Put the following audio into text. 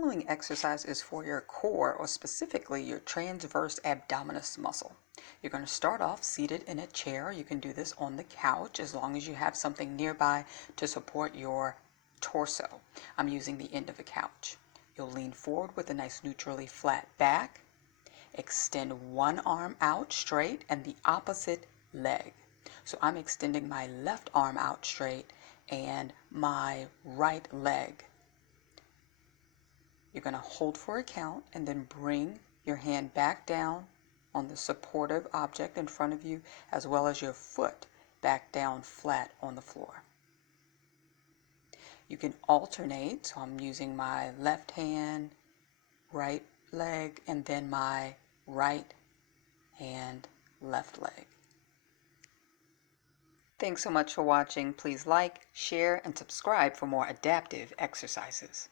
following exercise is for your core, or specifically your transverse abdominis muscle. You're going to start off seated in a chair. You can do this on the couch as long as you have something nearby to support your torso. I'm using the end of a couch. You'll lean forward with a nice neutrally flat back. Extend one arm out straight and the opposite leg. So I'm extending my left arm out straight and my right leg. You're going to hold for a count and then bring your hand back down on the supportive object in front of you, as well as your foot back down flat on the floor. You can alternate, so I'm using my left hand, right leg, and then my right hand, left leg. Thanks so much for watching. Please like, share, and subscribe for more adaptive exercises.